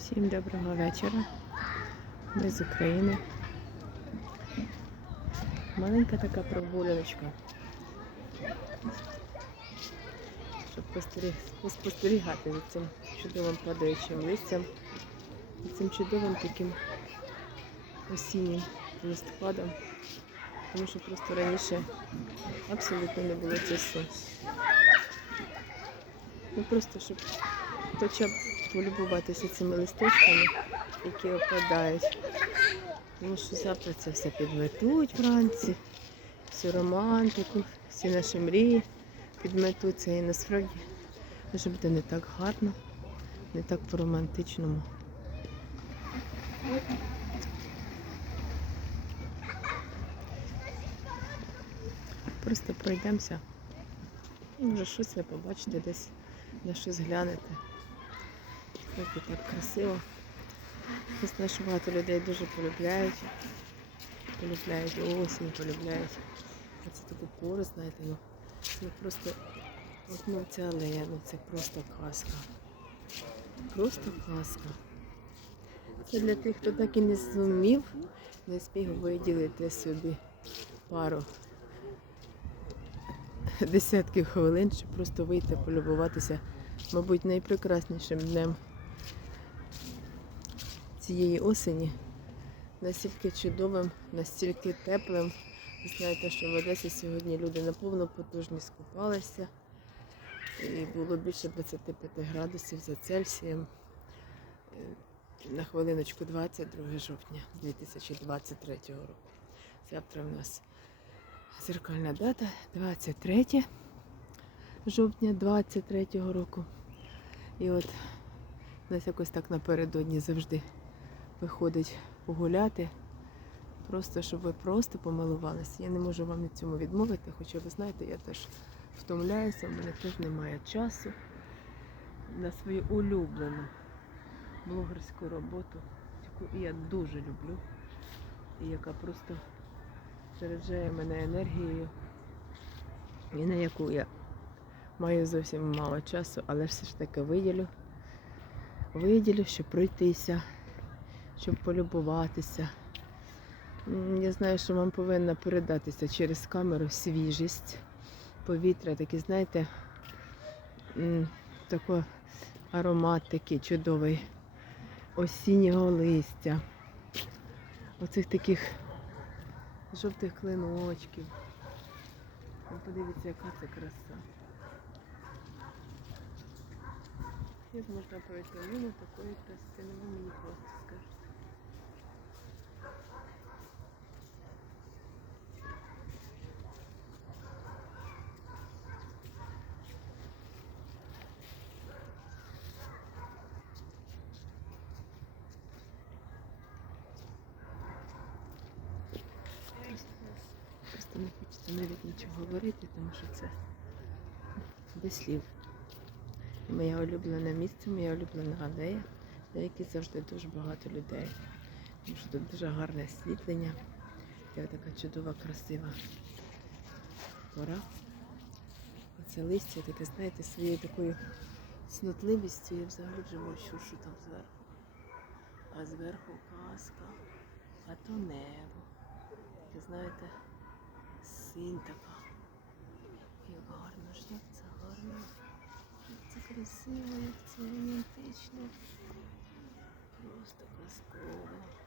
Всім доброго вечора. Ми з України. Маленька така прогуляночка. Щоб постеріг- поспостерігати за цим чудовим падаючим листям, за цим чудовим таким осіннім листопадом. Тому що просто раніше абсолютно не було часу. Ну просто щоб хоча б полюбуватися цими листочками, які опадають. Тому що завтра це все підметуть вранці, всю романтику, всі наші мрії підметуться і насправді може буде не так гарно, не так по-романтичному. Просто пройдемося. Може щось ви побачите десь, на щось глянете. І так красиво. Знаю, що багато людей дуже полюбляють. Полюбляють осінь, полюбляють. Оце таку пору, знаєте, ну, ну просто от, ну, ця алея, ну це просто казка. Просто казка. Це для тих, хто так і не зумів, не зміг виділити собі пару десятків хвилин, щоб просто вийти полюбуватися, мабуть, найпрекраснішим днем цієї осені. Настільки чудовим, настільки теплим. Ви знаєте, що в Одесі сьогодні люди на повну потужність купалися. І було більше 25 градусів за Цельсієм. Е, На хвилиночку 22 жовтня 2023 року. Завтра в нас зеркальна дата 23 жовтня 23 року. І от у нас якось так напередодні завжди виходить погуляти. Просто щоб ви просто помилувалися. Я не можу вам від цьому відмовити, хоча ви знаєте, я теж втомляюся, в мене теж немає часу на свою улюблену блогерську роботу, яку я дуже люблю, і яка просто заряджає мене енергією, і на яку я маю зовсім мало часу, але все ж таки виділю. Виділю, щоб пройтися, щоб полюбуватися. Я знаю, що вам повинна передатися через камеру свіжість, повітря, такий, знаєте, такий аромат такий чудовий осіннього листя. Оцих таких жовтих клиночків. Подивіться, яка це краса. Як можна пройти мимо такої краси, ну мені просто скажете. Просто не хочеться навіть нічого говорити, тому що це без слів. Моє улюблене місце, моя улюблена алея, на якій завжди дуже багато людей. Тому що тут дуже гарне освітлення. І така чудова, красива пора. Оце листя таке, знаєте, своєю такою снотливістю я взагалі вже мовчу, що там зверху. А зверху казка, а то небо. Знаєте, синь така. Як гарно ж, як це гарно. Як це красиво, як це романтично. Просто казково.